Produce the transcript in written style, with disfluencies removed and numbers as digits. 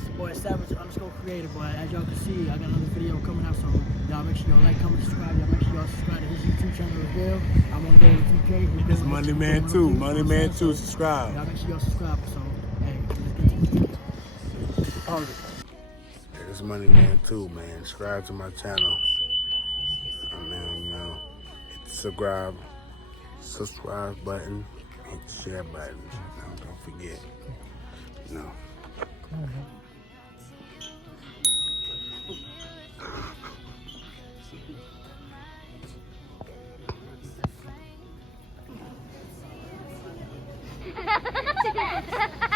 It's your boy Savage underscore creator, boy. As y'all can see, I got another video coming out, so y'all make sure y'all like, comment, subscribe. Y'all make sure y'all subscribe to his YouTube channel as well. I'm on there with 2K. It's Money Man 2. Money Man 2. Subscribe. Y'all make sure y'all subscribe. So, hey, let's get to this video. It's Money Man 2, man. Subscribe to my channel. And then, you know, hit the subscribe button, hit the share button. You know, don't forget. You know. Ha ha ha ha!